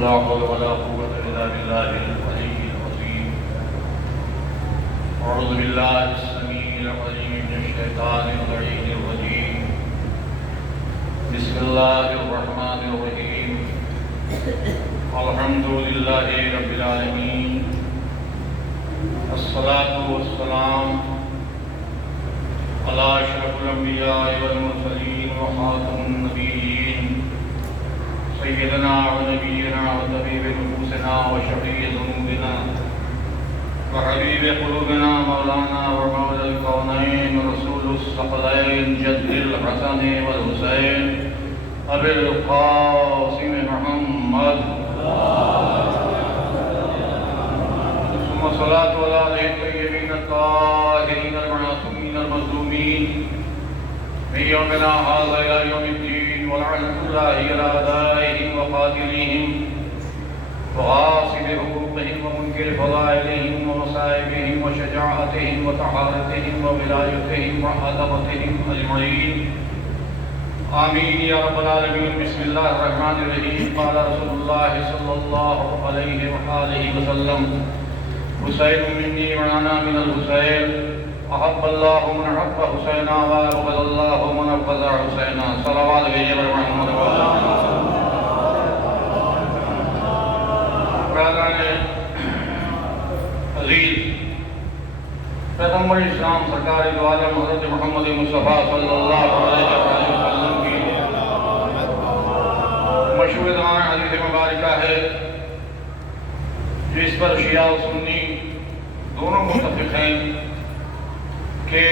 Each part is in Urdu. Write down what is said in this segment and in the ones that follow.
لا حول ولا قوة إلا بالله العلي العظيم. أعوذ بالله السميع العليم من الشيطان اللعين الرجيم. بسم الله الرحمن الرحيم. الحمد لله رب العالمين. الصلاة والسلام على أشرف الأنبياء والمرسلين وخاتم النبيين سيدنا ونبينا وطبيب نفوسنا وشفيع ذنوبنا وحبيب قلوبنا مولانا ومولى الكونين رسول الثقلين جد الحسن والحسين أبي القاسم محمد ثم الصلاة على الطيبين الطاهرين المعصومين المظلومين من يومنا هذا إلى يوم الدين، ولعنة الله على أعدائهم وقاتليهم وغاصب حقوقهم ومنكر فضائلهم ومصائبهم وشجاعتهم وطهارتهم وولايتهم وعظمتهم أجمعين. آمين يا رب العالمين. بسم الله الرحمن الرحيم. قال رسول الله صلى الله عليه وآله وسلم: حسين مني وأنا من الحسين. احب اللہ من حب حسینا وابغض اللہ من ابغض حسینا. صلوات بھیجیے بر محمد برادران عزیز، پیغمبر اسلام سرکار دو عالم حضرت محمد مصطفیٰ صلی اللہ علیہ وسلم کی مشہور زبان حدیث مبارکہ ہے جس پر شیعہ و سنی دونوں متفق ہیں کہ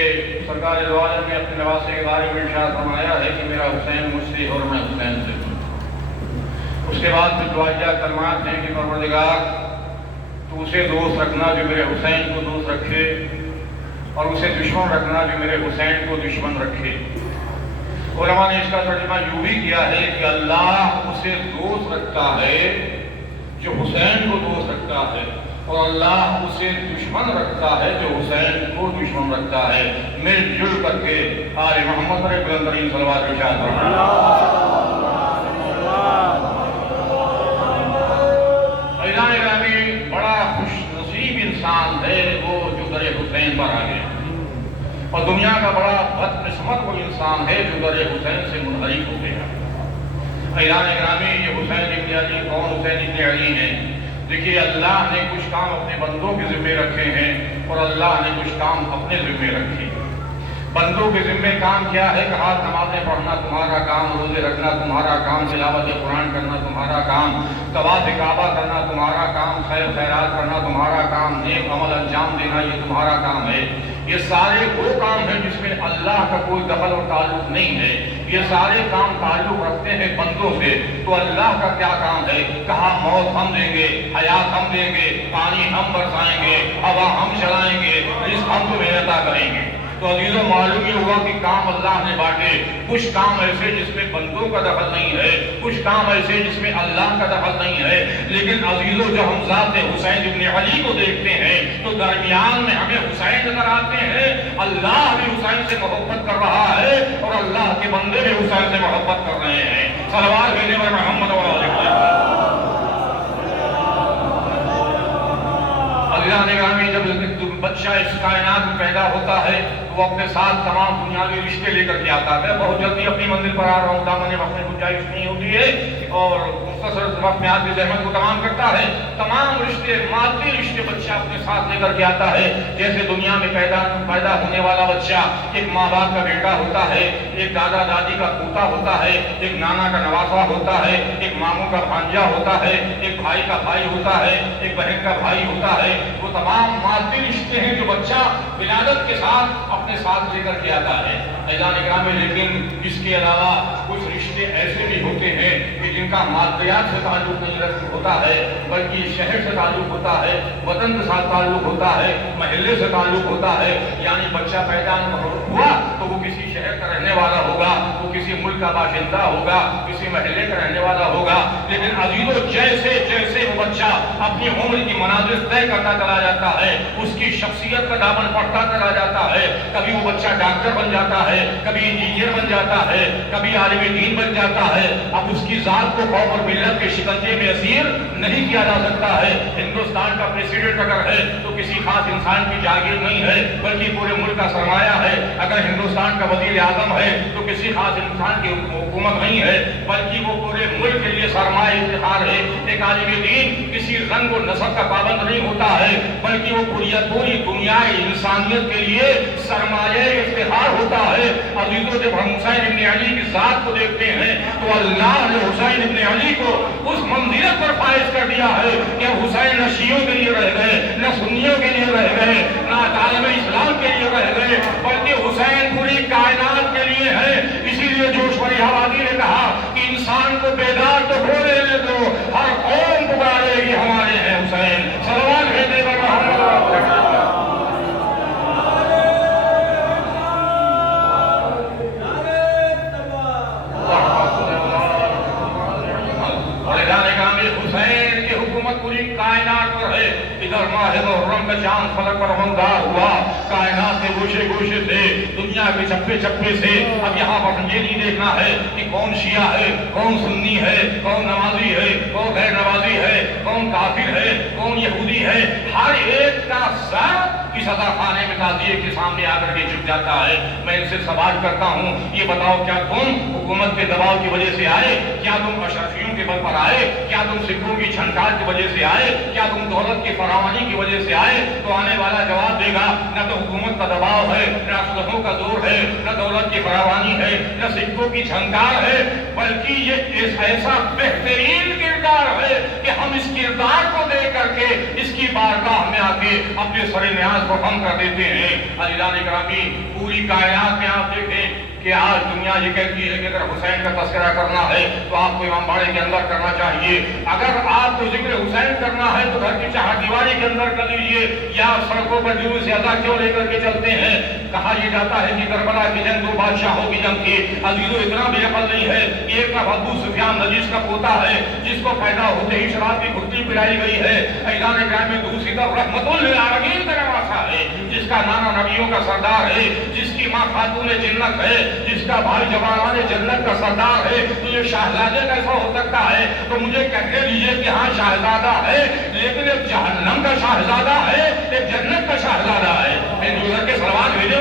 سرکار دو عالم نے اپنے نواسے کے بارے میں ارشاد فرمایا ہے کہ میرا حسین مجھ سے اور میں حسین سے ہوں. اس کے بعد پھر دعائیہ کلمات ہیں کہ پروردگار تو اسے دوست رکھنا جو میرے حسین کو دوست رکھے، اور اسے دشمن رکھنا جو میرے حسین کو دشمن رکھے. علماء نے اس کا ترجمہ یوں بھی کیا ہے کہ اللہ اسے دوست رکھتا ہے جو حسین کو دوست رکھتا ہے، اور اللہ اسے دشمن رکھتا ہے جو حسین کو دشمن رکھتا ہے. مل جل کر کے آل محمد پر بلند ترین صلوات ارشاد فرمائیں. عزیزان گرامی، بڑا خوش نصیب انسان ہے وہ جو در حسین پر آ گیا، اور دنیا کا بڑا بدقسمت وہ انسان ہے جو در حسین سے منحرف ہو گیا. عزیزان گرامی، یہ حسین ابن علی کون؟ حسین ابن علی ہیں. دیکھیے، اللہ نے کچھ کام اپنے بندوں کے ذمہ رکھے ہیں اور اللہ نے کچھ کام اپنے ذمہ رکھے. بندوں کے ذمہ کام کیا ہے؟ کہا نمازیں پڑھنا تمہارا کام، روزے رکھنا تمہارا کام، تلاوت قرآن کرنا تمہارا کام، طواف کعبہ کرنا تمہارا کام، خیر خیرات کرنا تمہارا کام، نیک عمل انجام دینا یہ تمہارا کام ہے. یہ سارے وہ کام ہیں جس میں اللہ کا کوئی دخل اور تعلق نہیں ہے. یہ سارے کام تعلق رکھتے ہیں بندوں سے. تو اللہ کا کیا کام ہے؟ کہا موت ہم دیں گے، حیات ہم دیں گے، پانی ہم برسائیں گے، ہوا ہم چلائیں گے، رزق ہم تمہیں عطا کریں گے. تو عزیزوں، معلوم یہ ہوا کہ کام اللہ نے بانٹے. کچھ کام ایسے جس میں بندوں کا دخل نہیں ہے، کچھ کام ایسے جس میں اللہ کا دخل نہیں ہے. لیکن عزیزوں، جب ہم ذات حسین ابن علی کو دیکھتے ہیں تو درمیان میں ہمیں حسین نظر آتے ہیں. اللہ بھی حسین سے محبت کر رہا ہے اور اللہ کے بندے بھی حسین سے محبت کر رہے ہیں. صلوات بھیجیں پر محمد و آل محمد. عزیزان گرامی، جب بچہ اس کائنات میں پیدا ہوتا ہے تو وہ اپنے ساتھ تمام بنیادی رشتے لے کر کے آتا ہے. بہت جلدی اپنی منزل پر آ رہا ہوں، دامن وقت میں گنجائش نہیں ہوتی ہے اور مختصر وقت میں آدمی زحمت کو تمام کرتا ہے. تمام رشتے، مادی رشتے بچہ اپنے ساتھ لے کر کے آتا ہے. جیسے دنیا میں پیدا ہونے والا بچہ ایک ماں باپ کا بیٹا ہوتا ہے، ایک دادا دادی کا پوتا ہوتا ہے، ایک نانا کا نواسا ہوتا ہے، ایک ماموں کا بھانجا ہوتا ہے، ایک بھائی کا بھائی ہوتا ہے، ایک بہن کا بھائی ہوتا ہے. وہ تمام مادی رشتے ہیں جو بچہ ولادت کے ساتھ اپنے ساتھ لے کر کے آتا ہے. عزیزان گرامی، لیکن اس کے علاوہ کچھ رشتے ایسے بھی ہوتے ہیں کہ جن کا مادیات سے تعلق نہیں ہوتا ہے، بلکہ شہر سے تعلق ہوتا ہے، وطن کے ساتھ تعلق ہوتا ہے، محلے سے تعلق ہوتا ہے. یعنی بچہ پیدا ہوا تو وہ کسی شہر کا رہنے والا ہوگا، وہ کسی ملک کا باشندہ ہوگا، کسی محلے کا رہنے والا ہوگا، لیکن عزیزو جیسے جیسے وہ بچہ اپنی عمر کی منازل طے کرتا چلا جاتا ہے، اس کی شخصیت کا دامن پڑھتا چلا جاتا ہے، کبھی وہ بچہ ڈاکٹر بن جاتا ہے، کبھی انجینئر بن جاتا ہے، کبھی عالم دین بن جاتا ہے، اب اس کی ذات کو قوم اور ملت کے شکنجے میں اسیر نہیں کیا جا سکتا ہے۔ ہندوستان کا پریسیڈنٹ اگر ہے تو کسی خاص انسان کی جاگیر نہیں ہے بلکہ پورے ملک کا سرمایہ ہے۔ اگر ہندوستان کا وزیر اعظم ہے تو کسی خاص انسان کی حکومت نہیں ہے بلکہ وہ پورے ملک کے لیے سرمایہ افتخار ہے۔ ایک عالم دین کسی رنگ و نسب کا پابند نہیں ہوتا ہے بلکہ وہ پوری دنیا انسانیت کے لیے سرمایہ افتخار ہوتا ہے۔ عزیزو جب ہم حسین ابن علی کی ذات کو دیکھتے ہیں تو اللہ نے حسین ابن علی کو اس منزلت پر فائز کر دیا ہے کہ حسین نہ شیعوں کے لیے رہ گئے، نہ سنیوں کے لیے رہ گئے، نہ عالم اسلام کے لیے رہ گئے، بلکہ حسین پوری کائنات کے لیے ہے۔ اسی لیے جوش بری حوادی نے کہا کہ انسان کو بیدار تو ہو لینے دو، ہر قوم پکارے گی ہمارے ہیں حسین۔ صلوات بھیجے گا محمد حسین کی حکومت پوری کائنات پر ہے۔ ادھر ماہ محرم کا چاند فلک پر رونگدار ہوا، کائنات کے گوشے گوشے سے، دنیا کے چپے چپے سے۔ اب یہاں پر یہ نہیں دیکھنا ہے کہ کون شیعہ ہے، کون سنی ہے، کون نمازی ہے، کون غیر نمازی ہے، کون کافر ہے، کون یہودی ہے۔ ہر ایک کا سر کی سزا خانے میں تعزیے کے سامنے آ کر کے جھک جاتا ہے۔ میں ان سے سوال کرتا ہوں، یہ بتاؤ کیا تم حکومت کے دباؤ کی وجہ سے آئے؟ کیا تم اشرفیوں کے بل پر آئے؟ کیا تم سکھوں کی چھنکار کی وجہ سے آئے؟ کیا تم دولت کی فراوانی کی وجہ سے آئے؟ تو آنے والا جواب دے گا نہ تو حکومت کا دباؤ ہے، نہ اسلحوں کا زور ہے، نہ دولت کی فراوانی ہے، نہ سکھوں کی چھنکار ہے، بلکہ یہ ایسا بہترین کردار ہے کہ ہم اس کردار کو دیکھ کر کے اس کی بارگاہ میں آ کے اپنے سر نیاز کو ہم کر دیتے ہیں۔ عزیزان گرامی، پوری کائنات میں آپ دیکھیں کہ آج دنیا یہ کہتی ہے کہ اگر حسین کا تذکرہ کرنا ہے تو آپ کو امام باڑے کے اندر کرنا چاہیے، اگر آپ کو ذکر حسین کرنا ہے تو گھر کی چہار دیواری کے اندر کر لیجئے، یا سڑکوں پر جلوس زیادہ کیوں لے کر کے چلتے ہیں؟ کہا یہ جاتا ہے کہ کربلا کی جنگ دو بادشاہوں کی جنگ تھی۔ عزیزو اتنا بھی عقل نہیں ہے کہ ایک طرف ابو سفیان نجیس کا پوتا ہے جس کو پیدا ہوتے ہی شراب کی گھٹی پلائی گئی ہے، عزیزان گرامی دوسری طرف رحمت للعالمین کا نواسا ہے جس کا نانا نبیوں کا سردار ہے، جس کی ماں خاتون جنت ہے، جس کا بھائی جوانان جنت کا سردار ہے، تو یہ شہزادے کیسا ہو سکتا ہے؟ تو مجھے کہہ لیجئے کہ ہاں شہزادہ ہے لیکن ایک جہنم کا شہزادہ ہے، ایک جنت کا شہزادہ ہے۔ ایک دوسرے کے سلوات بھیجے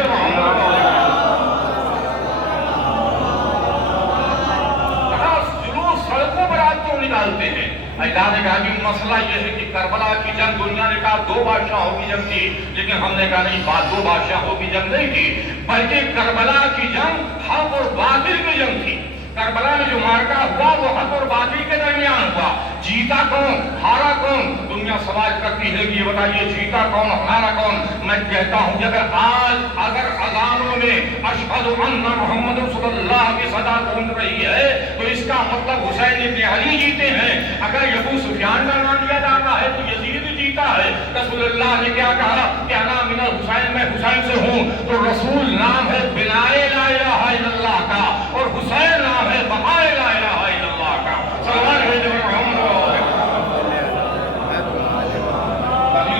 جلوس سڑکوں پر آپ کیوں نکالتے ہیں؟ اللہ نے کہا کہ مسئلہ یہ ہے کہ کربلا کی جنگ دنیا نے کہا دو بادشاہوں کی جنگ تھی، لیکن ہم نے کہا نہیں، بات دو بادشاہوں کی جنگ نہیں تھی بلکہ کربلا کی جنگ حق اور باطل کی جنگ تھی۔ کربلا میں جو مارکا ہوا وہ حق اور باطل کے درمیان ہوا۔ جیتا کون، ہارا کون؟ دنیا سوال کرتی ہے کہ یہ بتائیے جیتا کون، ہارا کون؟ میں کہتا ہوں کہ اگر اذانوں میں اشہد ان محمد رسول اللہ کی صدا گونج رہی ہے تو اس کا مطلب حسین ابن علی جیتے ہیں۔ اگر ابو سفیان کا نام لیا جاتا ہے تو یزید جیتا ہے۔ رسول اللہ نے کیا کہا کہ انا من الحسین، میں حسین سے ہوں، تو رسول نام ہے بنائے لا الہ الا اللہ کا اور حسین نام ہے بقائے لا الہ الا اللہ کا۔ صلوات بھیجے محمد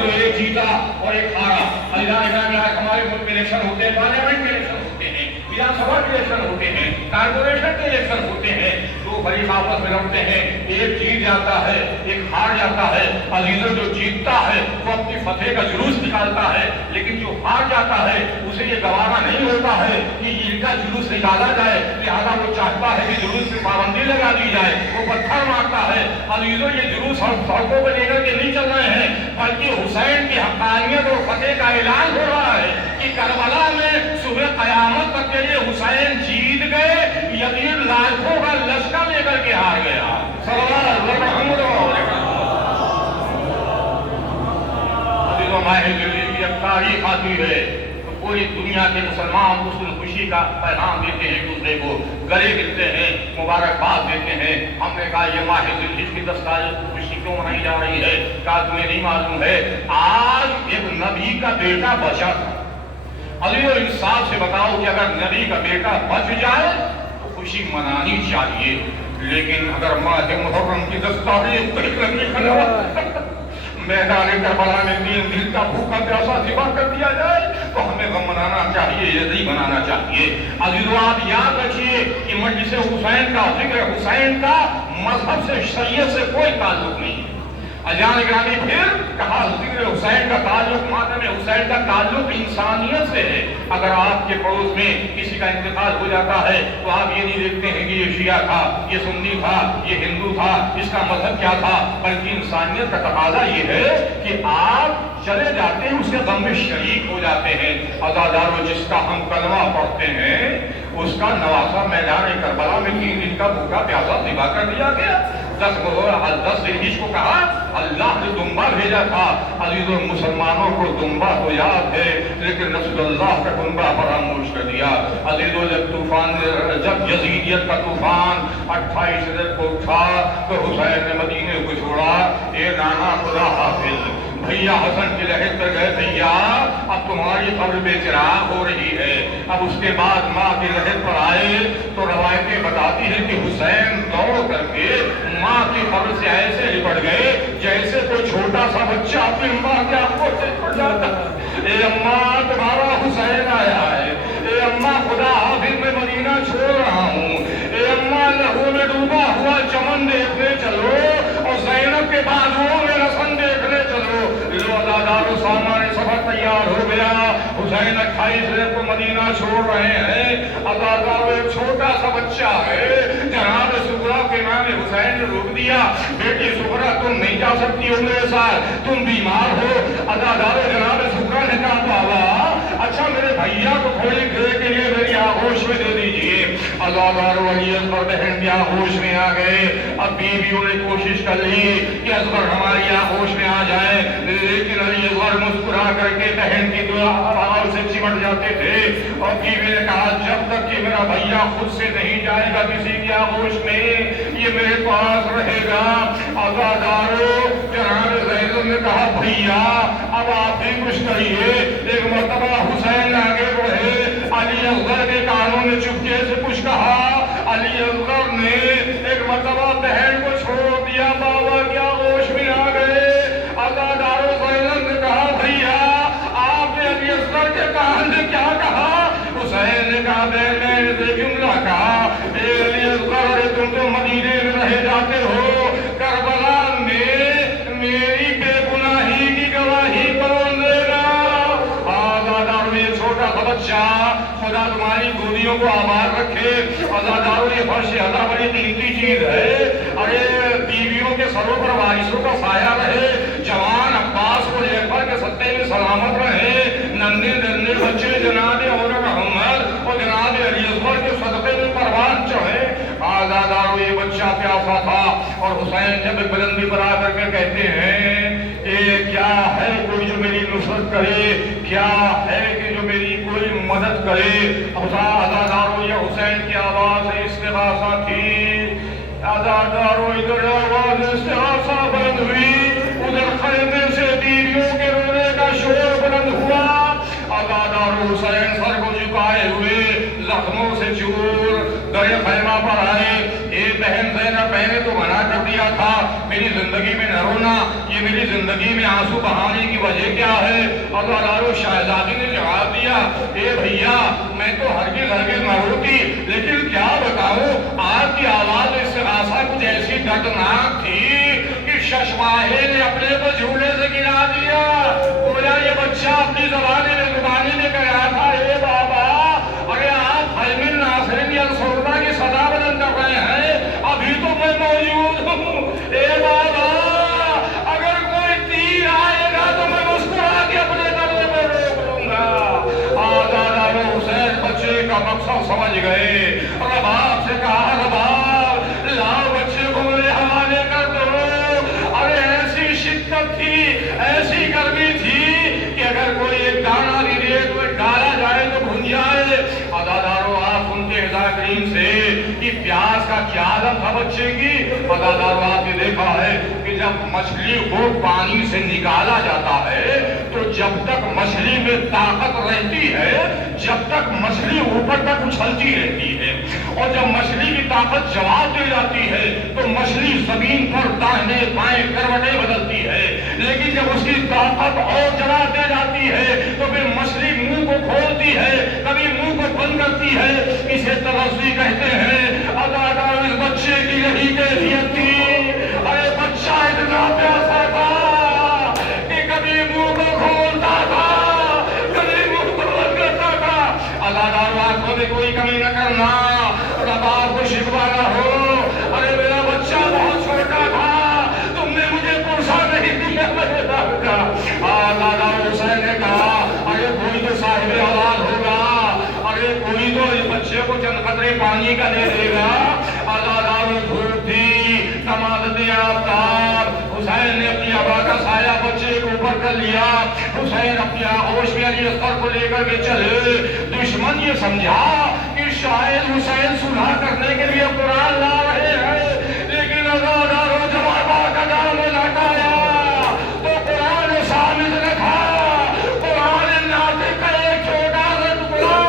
ایک جیتا اور ایک ہارا۔ ہمارے ملک میں الیکشن ہوتے ہیں، پارلیمنٹ کے الیکشن ہوتے ہیں، ویدھان سبھا کے الیکشن ہوتے ہیں، کارپوریشن کے الیکشن ہوتے ہیں، دو فریق آپس میں لڑتے ہیں، ایک جیت جاتا ہے ایک ہار جاتا ہے۔ عزیزو جو جیتتا ہے وہ اپنی فتح کا جلوس نکالتا ہے، لیکن جو ہار جاتا ہے اسے یہ گوارا نہیں ہوتا ہے کہ ان کا جلوس نکالا جائے، لہذا وہ چاہتا ہے کہ جلوس پہ پابندی لگا دی جائے، وہ پتھر مارتا ہے۔ عزیزو یہ جلوس ہم سڑکوں پہ لے کر کے نہیں چل رہے ہیں بلکہ حسین کی حقانیت اور فتح کا اعلان ہو رہا ہے کہ کربلا میں صبح قیامت تک کے لیے حسین جیت گئے، یزید لاکھوں کا لشکر لے کر کے ہار گیا۔ صلوات اللہ محمد ماہ ذوالحجہ کی اب تاریخ آتی ہے تو پوری دنیا کے مسلمان اس دن خوشی کا پیغام دیتے ہیں، ایک دوسرے کو گلے ملتے ہیں، مبارکباد دیتے ہیں۔ ہم نے کہا یہ ماہ ذوالحجہ کی 10 تاریخ خوشی کیوں منائی جا رہی ہے؟ کہا تمہیں نہیں معلوم ہے آج ایک نبی کا بیٹا بچا تھا۔ علی و انصاف سے بتاؤ کہ اگر نبی کا بیٹا بچ جائے تو خوشی منانی چاہیے، لیکن اگر ماہ محرم کی 10 تاریخ میدان کربلا میں 3 دن کا بھوکا پیاسا ذبح کر دیا جائے تو ہمیں غم منانا چاہیے، یزی منانا چاہیے۔ عزیزو آپ یاد رکھیے کہ مجلس حسین کا ذکر حسین کا مذہب سے شریعت سے کوئی تعلق نہیں ہے۔ اجان گرامی پھر کہا ذکر حسین کا تعلق ماتم حسین کا تعلق انسانیت سے ہے۔ اگر آپ کے پڑوس میں کسی کا انتقال ہو جاتا ہے تو آپ یہ نہیں دیکھتے ہیں کہ یہ شیعہ تھا، یہ سنی تھا، یہ ہندو تھا، اس کا مذہب کیا تھا، بلکہ انسانیت کا تقاضا یہ ہے کہ آپ چلے جاتے ہیں اس کے غم میں شریک ہو جاتے ہیں۔ عزادارو جس کا ہم کلمہ پڑھتے ہیں اس کا نواسہ میدان کربلا میں 3 دن کا بھوکا پیاسا ذبح کر دیا گیا۔ 10 ذوالحجہ کو کہا اللہ نے دمبا بھیجا تھا۔ عزیزو مسلمانوں کو دمبا تو یاد ہے لیکن رسول اللہ کا دمبا فراموش کر دیا۔ عزیزو جب یزیدیت کا طوفان 28 رجب کو اٹھا تو حسین نے مدینے کو چھوڑا۔ اے نانا خدا حافظ، بھیا حسن کی لہر پر گئے، بھیا اب تمہاری قبر بے چراغ ہو رہی ہے۔ اب اس کے بعد ماں کی لہر پر آئے تو روایتیں بتاتی ہیں کہ حسین دوڑ کر کے ماں کی قبر سے ایسے لپٹ گئے جیسے کوئی چھوٹا سا بچہ اپنی ماں کے آنکھوں سے لپٹ جاتا۔ اے اماں تمہارا حسین آیا ہے، اے اماں خدا حافظ میں مدینہ چھوڑ رہا ہوں، اے اماں لہو میں ڈوبا ہوا چمن دیکھنے چلو اور زینب کے بازوؤں میں رسن دیکھنے چلو۔ لو عزادارو سامان سفر تیار ہو گیا، حسین 28 رجب کو مدینہ چھوڑ رہے ہیں۔ عزادارو ایک چھوٹا سا بچہ ہے، جناب سغرا کے امام حسین نے روک دیا، بیٹی سغرا تم نہیں جا سکتی ہو میرے ساتھ، تم بیمار ہو۔ عزادارو جناب سغرا نے کہا بابا اچھا میرے بھیا کو تھوڑی دیر کے لیے میری آغوش میں دے دیجئے۔ عزادارو علی اصغر بہن کی آغوش میں آ گئے۔ اب بیویوں نے کوشش کر لی کہ اصغر ہماری آغوش میں آ جائے، لیکن علی اصغر مسکرا کر کے بہن کی آغوش سے چمٹ جاتے تھے اور بیوی نے کہا جب تک کہ میرا بھیا خود سے نہیں جائے گا کسی کی آغوش میں یہ میرے پاس رہے گا۔ عزادارو جناب زینب نے کہا بھیا اب آپ بھی کچھ کریے۔ ایک مرتبہ حسین آگے بڑھے، علی اصغر کے کانوں نے چپکے سے کچھ کہا۔ علی اصغر نے ایک مرتبہ بہن کو چھوڑ دیا، بابا کی آغوش میں آ گئے۔ عزادارو زینب نے کہا بھیا آپ نے علی اصغر کے کان سے کیا کہا؟ حسین نے کہا بہن میں نے جملہ کہا، اے علی اصغر تم تو مدینے میں رہ جاتے ہو، کربلا میں میری بے گناہی کی گواہی کون دے گا؟ عزادارو یہ چھوٹا سا بچہ خدا تمہاری گودیوں کو آباد رکھے۔ عزادارو یہ فرش عطا بڑی قیمتی چیز ہے، ارے بیویوں کے سروں پر وارثوں کا سایہ رہے، جوان عباس کو جعفر کے ستے میں سلامت رہے، ننھے ننھے بچے جناب عمر محمد اور جناب علی اصغر کے صدقے میں پروان چڑھے۔ عزادارو یہ بچہ پیاسا تھا اور حسین جب بلندی پر آ کر کے کہتے ہیں کہ کیا ہے کوئی جو میری نصرت کرے، کیا ہے کہ جو میری کوئی مدد کرے۔ عزادارو یہ حسین کی آواز استغاثہ تھی۔ عزادارو ادھر آواز استغاثہ بلند ہوئی، ادھر خیمے سے بیویوں کے رونے کا شور بلند ہوا۔ عزادارو حسین سر کو جھکائے ہوئے زخموں سے چور در خیمہ پر آئے۔ اے بہن زینب میں نے تو منع کر دیا تھا میری زندگی میں نہ رونا، یہ میری زندگی میں آنسو بہانے کی وجہ کیا ہے؟ عزادارو شہزادی نے جواب دیا اے بھیا میں تو ہرگز نہ روتی، لیکن کیا بتاؤں آپ کی آواز استغاثہ کچھ ایسی دردناک تھی کہ ششماہے نے اپنے کو جھولے سے گرا دیا۔ گویا یہ بچہ اپنی زبانی میں کہہ رہا تھا اے بابا ارے آپ حیمن ناصرین یا سلطہ کی صدا بلند کر رہے ہیں، ابھی تو میں موجود ہوں۔ اے بابا اگر کوئی تیر آئے گا تو میں مسکرا کے اپنے قدمے میں روک لوں گا۔ عزادارو حسین بچے کا مقصد سمجھ گئے، رباب سے کہا رباب لاؤ بچے کو میرے حوالے کر دو۔ ارے ایسی شدت تھی، ایسی گرمی تھی کہ اگر کوئی ایک دانہ بھی دے تو ڈالا جائے تو بھن جائے۔ عزادارو آپ سنتے ہیں ذاکرین سے کہ پیاس کا کیا عالم تھا بچے کی۔ عزادارو آپ نے دیکھا ہے کہ جب مچھلی کو پانی سے نکالا جاتا ہے تو جب تک مچھلی میں طاقت رہتی ہے، جب تک مچھلی اوپر تک اچھلتی رہتی ہے، اور جب مچھلی کی طاقت جواب دے جاتی ہے تو مچھلی زمین پر داہنے بائیں کروٹیں بدلتی ہے، لیکن جب اس کی طاقت اور جواب دے جاتی ہے تو پھر مچھلی منہ کو کھولتی ہے، کبھی منہ کو بند کرتی ہے۔ اسے ترسی کہتے ہیں۔ اداکار اس بچے کی یہی کیفیت تھی۔ ارے بچہ اتنا پیاسا تھا کہ کبھی منہ کو کھولتا تھا، کبھی منہ کو بند کرتا تھا۔ اداکار آنکھوں میں کوئی کمی نہ کرنا، رباب کو شکوہ نہ ہو۔ ارے میرا بچہ بہت چھوٹا تھا، تم نے مجھے پوچھا نہیں دیا میرے باپ کا۔ دادا حسین نے کہا ارے کوئی تو صاحب اولاد ہوگا، ارے کوئی تو اس بچے کو چند قطرے پانی کا دے دے گا۔ دھوپ تھی، تمادت آفتاب، حسین نے اپنی ابا کا سایہ بچے کے اوپر کر لیا۔ حسین اپنی آغوش میں علی اصغر کو لے کر کے چلے۔ دشمن یہ سمجھا کہ شاید حسین صلح کرنے کے لیے قرآن لا رہے ہیں، لیکن ازاداروں جب ابا کا نام لٹایا تو قرآن ثابت رکھا۔ قرآن ناطق کا ایک چھوٹا سا ٹکڑا،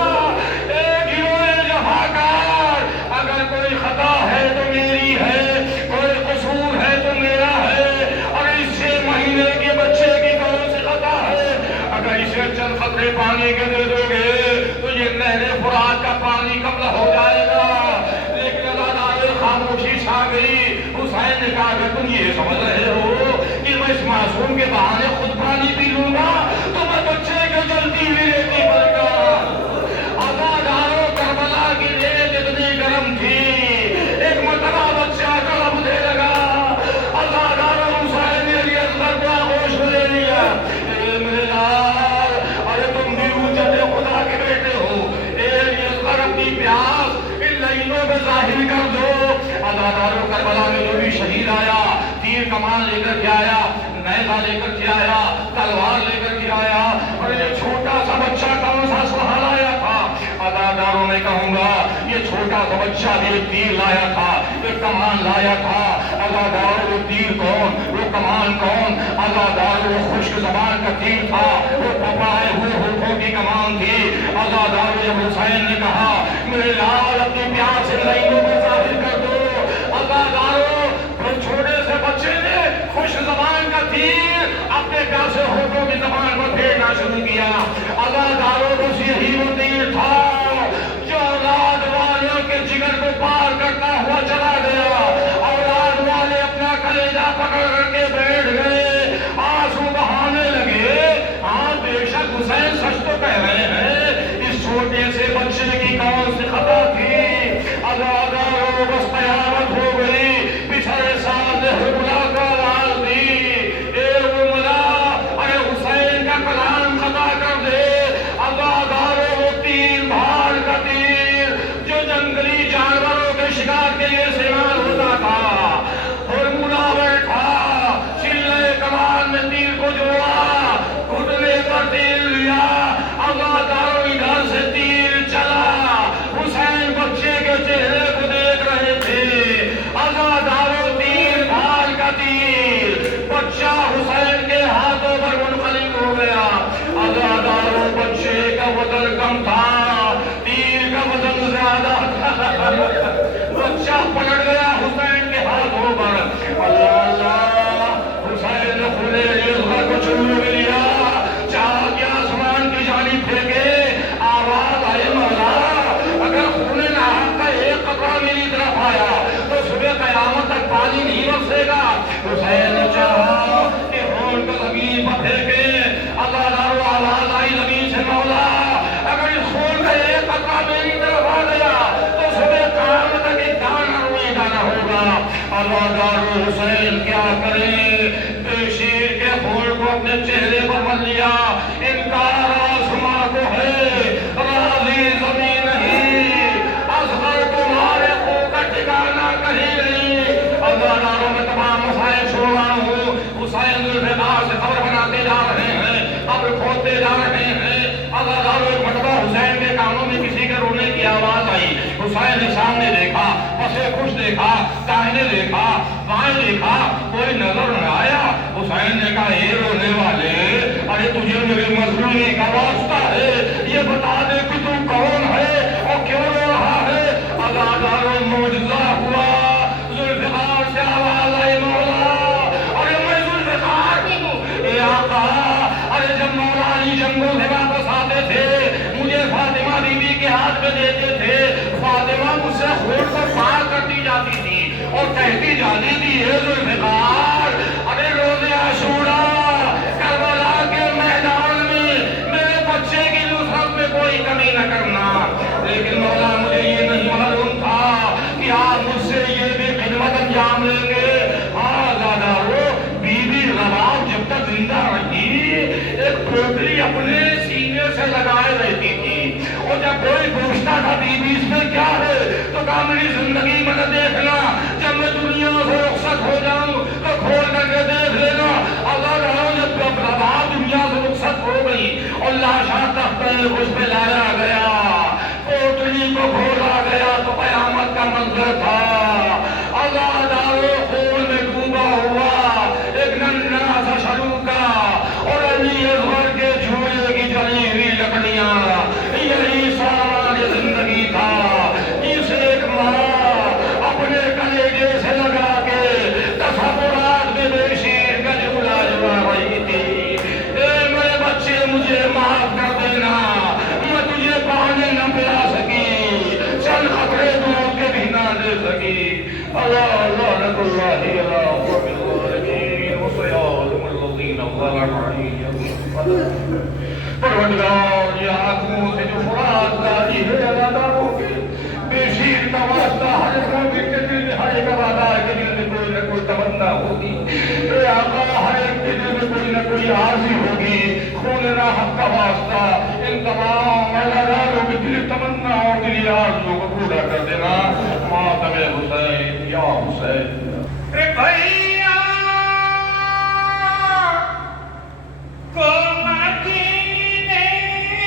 ایک ہیرو جفاکار، اگر کوئی خطا ہے تو میری ہے، کوئی قصور ہے تو میرا ہے، اور اس 6 مہینے کے بچے کی کون سی خطا ہے؟ اگر اسے چند قطرے پانی کے دے دو گے تو یہ نہر فرات کا پانی قبل ہو جائے گا۔ لیکن اللہ خاموشی چھا گئی۔ حسین نے کہا کہ تم یہ سمجھ رہے ہو کہ میں اس معصوم کے بہانے خود پانی پی لوں گا تو میں بچے کو جلتی ہوئی ریتی پر گا۔ اداکاروں کربلا کی ریت اتنی گرم تھی، ایک مرتبہ بچہ تڑپ دے لگا۔ اداکاروں حسین نے علی اصغر کو آغوش میں لے لیا۔ اے میرے لال، ارے تم بھی حجت خدا کے بیٹے ہو، اے علی اصغر اپنی پیاس ان لائنوں میں ظاہر کر دو۔ اداکاروں کربلا میں جو بھی شہید آیا، تیر کمان لے کر کے آیا، نیزہ لے کر کے آیا، تلوار لے کر کے آیا، اور یہ چھوٹا سا بچہ کون سا سوال آیا تھا؟ اداکاروں میں کہوں گا یہ چھوٹا سا بچہ بھی ایک تیر لایا تھا، ایک کمان لایا تھا۔ اداکاروں وہ تیر کون، وہ کمان کون؟ اداکاروں وہ خشک زبان کا تیر تھا، وہ پپائے ہوئے ہونٹوں کی کمان تھی۔ اداکاروں جب حسین نے کہا میرے لال اپنی پیار سے لائنوں کو ظاہر کر دو، اداکاروں چھوٹے سے بچے نے خوش زبان کا تیر اپنے پیاسے ہونٹوں کی زبان پر پھیرنا شروع کیا۔ اداکاروں بس یہی وہ تیر تھا جو اولاد والوں کے جگر کو پار کرتا ہوا چلا گیا۔ اولاد والے اپنا کلیجہ پکڑ کر کے بیٹھ گئے، آنسو بہانے لگے۔ ہاں بے شک حسین سچ تو کہہ رہے ہیں، اس چھوٹے سے بچے کی کون سی خطا تھی؟ اداکاروں بس قیامت ہو گئی۔ پچھلے سال نے بلا کر آواز دی، اے ملا ارے حسین کا کلام خطا کر دے۔ اداکاروں وہ تیر بھاڑ کا تیر جو جنگلی جانوروں کے شکار کے لیے استعمال ہوتا تھا، اور ملا بیٹھا چلے کمان میں تیر کو جوڑا، گھٹنے پر تیر لیا۔ اداکاروں ادھر سے تیر چلا، حسین بچے کے چہرے کو دیکھ رہے تھے۔ اداکاروں تیر بھال کا تیر بچہ حسین کے ہاتھوں پر منقلب ہو گیا۔ اداکاروں بچے کا وزن کم تھا، تیر کا وزن زیادہ تھا۔ بچہ پلٹ گیا حسین کے ہاتھوں پر۔ اللہ اللہ، حسین نے کھلے اصغر کو چلو میں لیا، چاہ کے آسمان کی جانب پھینکے۔ آواز آئی مولا اگر خون ناحق کا ایک قطرہ میری طرف آیا تو صبح قیامت تک پانی نہیں برسے گا۔ حسین نے چاہا کہ خون کو زمین پر پھینکے۔ اداکاروں آواز آئی زمین سے مولا اگر اس خون کا ایک قطرہ میری طرف آ گیا تو صبح قیامت تک ایک دانہ روئی دانہ ہوگا۔ اداکاروں حسین کیا کرے، شیر کے خون کو اپنے چہرے پر مل لیا۔ انکار آسمان کو ہے، راضی زمین نہیں، اصغر تمہارے خون کا ٹھکانہ کہیں نہیں۔ اداکاروں میں تمام مسائل چھوڑ رہا ہوں۔ حسین ذوالفقار سے خبر بناتے جا رہے ہیں، اب کھوتے جا رہے ہیں۔ اداکاروں ایک مرتبہ حسین کے کانوں میں کسی کے رونے کی آواز آئی۔ حسین نے سامنے دیکھا، پسے خوش دیکھا، داہنے دیکھا، بائیں دیکھا، کوئی نظر نہ حسین نے کہا اے رونے والے، ارے تجھے میرے مظلومی کا واسطہ ہے، یہ بتا دے کہ تو کون ہے اور کیوں رو رہا ہے؟ اداکاروں معجزہ ہوا، ذوالفقار سے آواز آئی مولا، ارے میں ذوالفقار ہوں اے آقا، ارے جب مولا علی جنگوں سے واپس آتے تھے مجھے فاطمہ بی بی کے ہاتھ میں دیتے تھے، فاطمہ مجھ سے ہونٹ کو پار کرتی جاتی تھی اور کہتی جاتی تھی اے ذوالفقار، ارے روز عاشوراء کربلا کے میدان میں میرے بچے کی نصرت میں کوئی کمی نہ کرنا، لیکن مولا مجھے یہ نہیں معلوم تھا کہ آپ مجھ سے یہ بھی خدمت انجام لیں گے۔ ہاں زیادہ ہو بی بی رباب جب تک زندہ رہی ایک پوٹلی اپنے سینے سے لگائے رہتی تھی، اور جب کوئی پوچھتا تھا بی بی اس میں کیا ہے تو کہا میری زندگی میں نہ دیکھنا، جب میں دنیا سے رخصت ہو جاؤں تو کھول کر کے دیکھ لینا۔ اللہ رہا جب رباب دنیا سے رخصت ہو گئی اور لاشا تخت اس پہ لایا گیا، پوٹلی کو کھولا گیا تو قیامت کا منظر تھا، اللہ دارو خون میں ڈوبا ہوا ایک ننھا سا شروع اور علی اصغر کے جھولے کی جلی ہوئی لکڑیاں، یہی سامان زندگی تھا جسے ایک ماں اپنے کلیجے سے لگا کے تصورات میں بے شیر کا جھولا جھلا رہی تھی۔ اے میرے بچے مجھے معاف کر دینا، میں تجھے پانی نہ پلا سکی، چند خطرے دودھ کے بھی نہ دے سکی۔ اللہ لعنت اللہ علی قوم الظالمین وسيعلم الذين ظلموا عليهم۔ پروردگار یہ آنکھوں سے جو فرات داری ہے اداداروں کے بے شیر کا واسطہ ہر ایک مومن کے دل میں، ہر ایک وفادار کے دل میں کوئی نہ کوئی تمنا ہوگی، اے آقا ہر ایک کے دل میں کوئی نہ کوئی آرزی ہوگی، خون راحت کا واسطہ ان تمام مالداروں کے دل تمناؤں کے لیے آرزوں کو پورا کر دینا۔ ماتم حسین یا حسین۔ اے بھائی